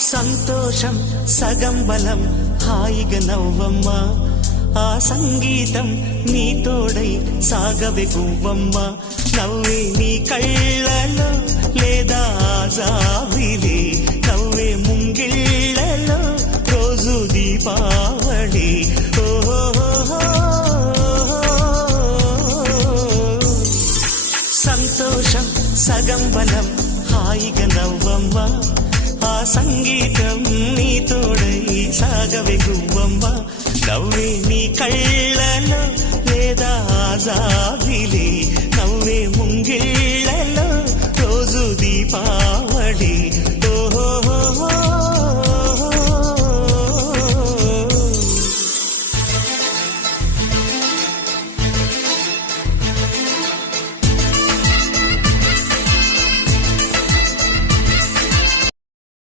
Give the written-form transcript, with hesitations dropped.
సంతోషం సగం బలం హాయిగా నవ్వమ్మా ఆ సంగీతం నీ తోడై సాగవే గువ్వమ్మ నవ్వే నీ కళ్ళలో లేదా జాబిలి నవ్వే ముంగిళ్ళలో రోజు దీపావళి సంతోషం సగం బలం హాయిగా నవ్వమ్మ ఆ సంగీతం